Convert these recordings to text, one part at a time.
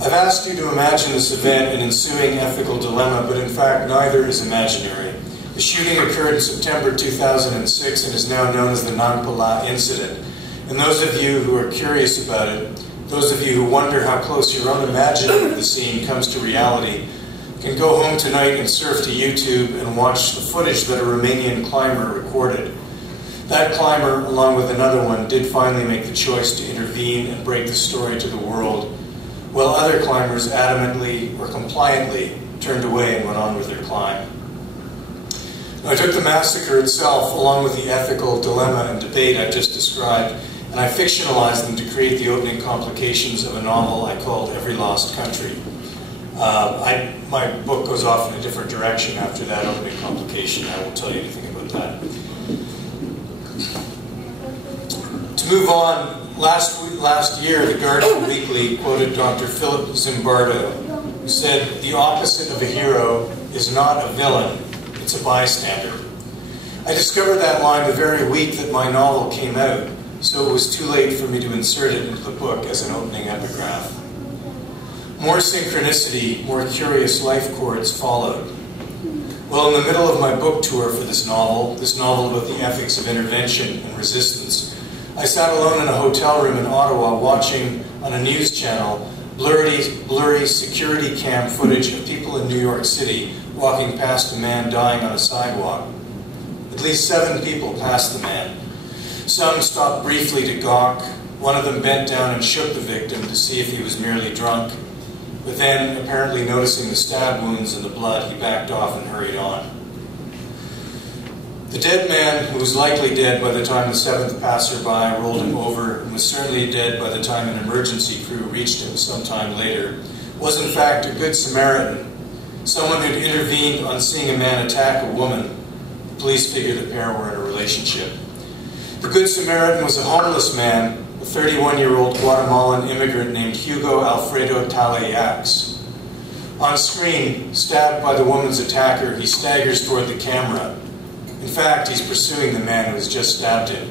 I've asked you to imagine this event and ensuing ethical dilemma, but in fact neither is imaginary. The shooting occurred in September 2006 and is now known as the Nagpala incident. And those of you who are curious about it, those of you who wonder how close your own imagining of the scene comes to reality, can go home tonight and surf to YouTube and watch the footage that a Romanian climber recorded. That climber, along with another one, did finally make the choice to intervene and break the story to the world, while other climbers adamantly or compliantly turned away and went on with their climb. Now, I took the massacre itself, along with the ethical dilemma and debate I just described, and I fictionalized them to create the opening complications of a novel I called Every Lost Country. My book goes off in a different direction after that opening complication. I won't tell you anything about that. To move on, last year, The Guardian Weekly quoted Dr. Philip Zimbardo, who said, "The opposite of a hero is not a villain, it's a bystander." I discovered that line the very week that my novel came out, so it was too late for me to insert it into the book as an opening epigraph. More synchronicity, more curious life chords followed. Well, in the middle of my book tour for this novel about the ethics of intervention and resistance, I sat alone in a hotel room in Ottawa watching on a news channel blurry security cam footage of people in New York City walking past a man dying on a sidewalk. At least 7 people passed the man. Some stopped briefly to gawk. One of them bent down and shook the victim to see if he was merely drunk. But then, apparently noticing the stab wounds and the blood, he backed off and hurried on. The dead man, who was likely dead by the time the 7th passerby rolled him over, and was certainly dead by the time an emergency crew reached him sometime later, was in fact a good Samaritan, someone who'd intervened on seeing a man attack a woman. The police figured the pair were in a relationship. The Good Samaritan was a homeless man, a 31-year-old Guatemalan immigrant named Hugo Alfredo Talayax. On screen, stabbed by the woman's attacker, he staggers toward the camera. In fact, he's pursuing the man who has just stabbed him,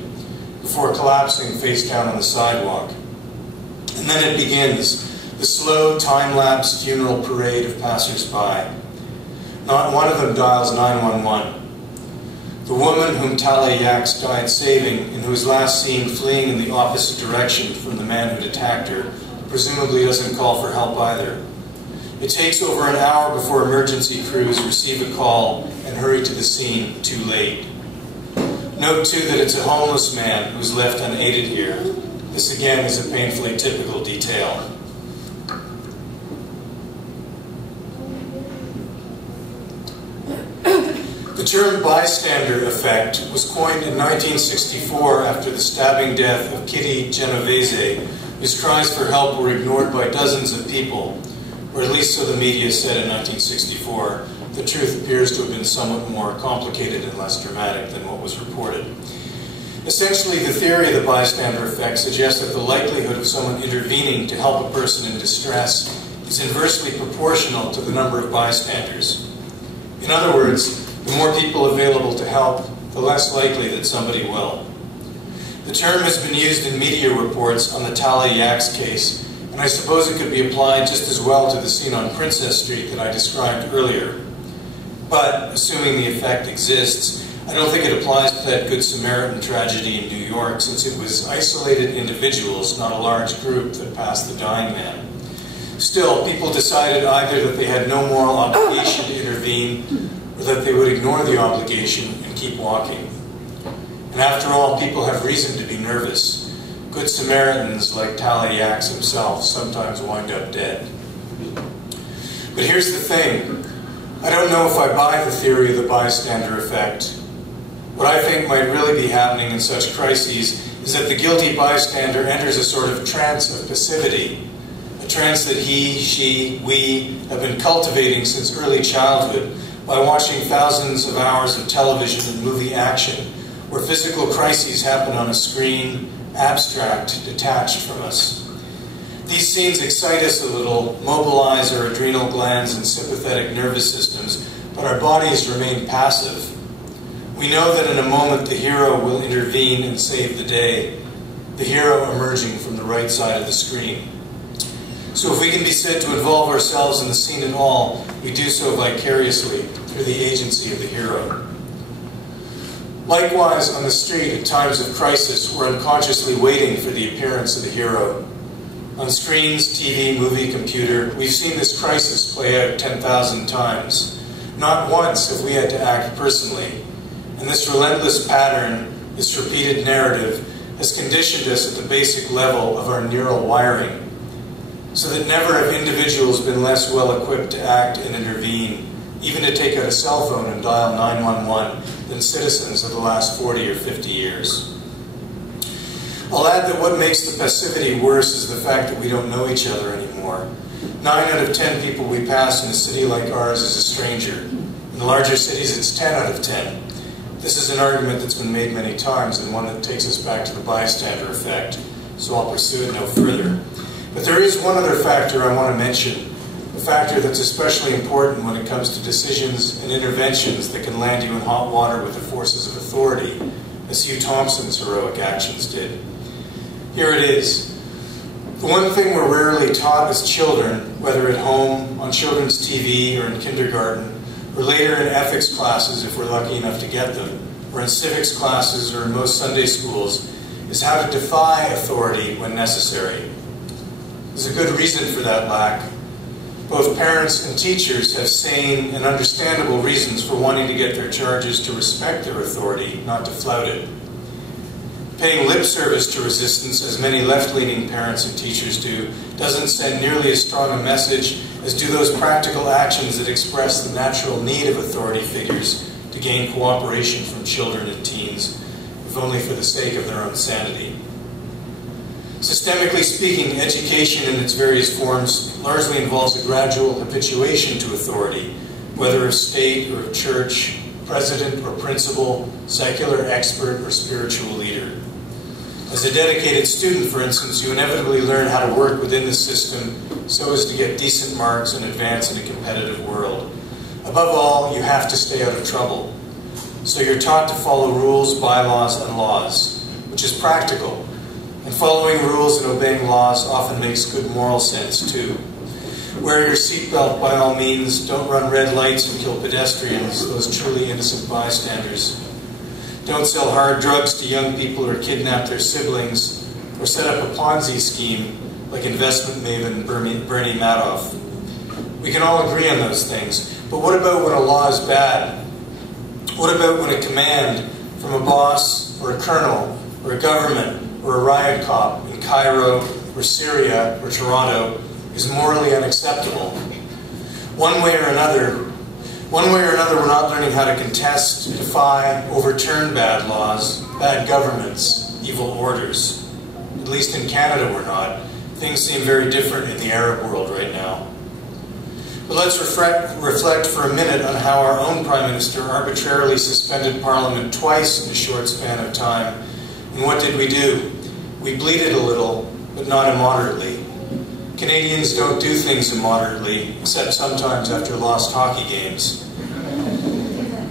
before collapsing face down on the sidewalk. And then it begins, the slow, time-lapse funeral parade of passers-by. Not one of them dials 911. The woman whom Talayax died saving, and who was last seen fleeing in the opposite direction from the man who'd attacked her, presumably doesn't call for help either. It takes over an hour before emergency crews receive a call and hurry to the scene too late. Note too that it's a homeless man who's left unaided here. This again is a painfully typical detail. The term bystander effect was coined in 1964 after the stabbing death of Kitty Genovese, whose cries for help were ignored by dozens of people, or at least so the media said in 1964. The truth appears to have been somewhat more complicated and less dramatic than what was reported. Essentially, the theory of the bystander effect suggests that the likelihood of someone intervening to help a person in distress is inversely proportional to the number of bystanders. In other words, the more people available to help, the less likely that somebody will. The term has been used in media reports on the Talayax case, and I suppose it could be applied just as well to the scene on Princess Street that I described earlier. But, assuming the effect exists, I don't think it applies to that Good Samaritan tragedy in New York, since it was isolated individuals, not a large group, that passed the dying man. Still, people decided either that they had no moral obligation to intervene, or that they would ignore the obligation and keep walking. And after all, people have reason to be nervous. Good Samaritans, like Talayax himself, sometimes wind up dead. But here's the thing. I don't know if I buy the theory of the bystander effect. What I think might really be happening in such crises is that the guilty bystander enters a sort of trance of passivity, a trance that he, she, we have been cultivating since early childhood by watching thousands of hours of television and movie action, where physical crises happen on a screen, abstract, detached from us. These scenes excite us a little, mobilize our adrenal glands and sympathetic nervous systems, but our bodies remain passive. We know that in a moment the hero will intervene and save the day, the hero emerging from the right side of the screen. So if we can be said to involve ourselves in the scene at all, we do so vicariously through the agency of the hero. Likewise, on the street, at times of crisis, we're unconsciously waiting for the appearance of the hero. On screens, TV, movie, computer, we've seen this crisis play out 10,000 times. Not once have we had to act personally. And this relentless pattern, this repeated narrative, has conditioned us at the basic level of our neural wiring, so that never have individuals been less well equipped to act and intervene, even to take out a cell phone and dial 911, than citizens of the last 40 or 50 years. I'll add that what makes the passivity worse is the fact that we don't know each other anymore. 9 out of 10 people we pass in a city like ours is a stranger. In the larger cities, it's 10 out of 10. This is an argument that's been made many times, and one that takes us back to the bystander effect, so I'll pursue it no further. But there is one other factor I want to mention, a factor that's especially important when it comes to decisions and interventions that can land you in hot water with the forces of authority, as Hugh Thompson's heroic actions did. Here it is. The one thing we're rarely taught as children, whether at home, on children's TV, or in kindergarten, or later in ethics classes if we're lucky enough to get them, or in civics classes or in most Sunday schools, is how to defy authority when necessary. There's a good reason for that lack. Both parents and teachers have sane and understandable reasons for wanting to get their charges to respect their authority, not to flout it. Paying lip service to resistance, as many left-leaning parents and teachers do, doesn't send nearly as strong a message as do those practical actions that express the natural need of authority figures to gain cooperation from children and teens, if only for the sake of their own sanity. Systemically speaking, education in its various forms largely involves a gradual habituation to authority, whether of state or of church, president or principal, secular expert or spiritual leader. As a dedicated student, for instance, you inevitably learn how to work within the system so as to get decent marks and advance in a competitive world. Above all, you have to stay out of trouble. So you're taught to follow rules, bylaws, and laws, which is practical. And following rules and obeying laws often makes good moral sense, too. Wear your seatbelt by all means, don't run red lights and kill pedestrians, those truly innocent bystanders. Don't sell hard drugs to young people or kidnap their siblings, or set up a Ponzi scheme like investment maven Bernie Madoff. We can all agree on those things, but what about when a law is bad? What about when a command from a boss or a colonel or a government or a riot cop in Cairo or Syria or Toronto is morally unacceptable? One way or another, we're not learning how to contest, defy, overturn bad laws, bad governments, evil orders. At least in Canada we're not. Things seem very different in the Arab world right now. But let's reflect for a minute on how our own Prime Minister arbitrarily suspended Parliament twice in a short span of time. And what did we do? We bleated a little, but not immoderately. Canadians don't do things immoderately, except sometimes after lost hockey games.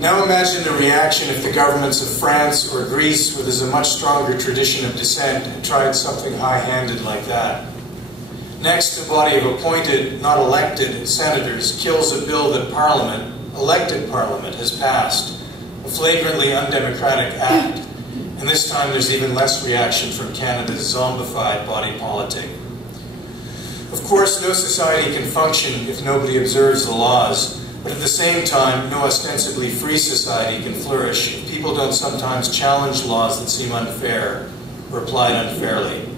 Now imagine the reaction if the governments of France or Greece, where there's a much stronger tradition of dissent, had tried something high-handed like that. Next, a body of appointed, not elected, senators kills a bill that Parliament, elected Parliament, has passed, a flagrantly undemocratic act. And this time there's even less reaction from Canada's zombified body politic. Of course, no society can function if nobody observes the laws, but at the same time, no ostensibly free society can flourish if people don't sometimes challenge laws that seem unfair or applied unfairly.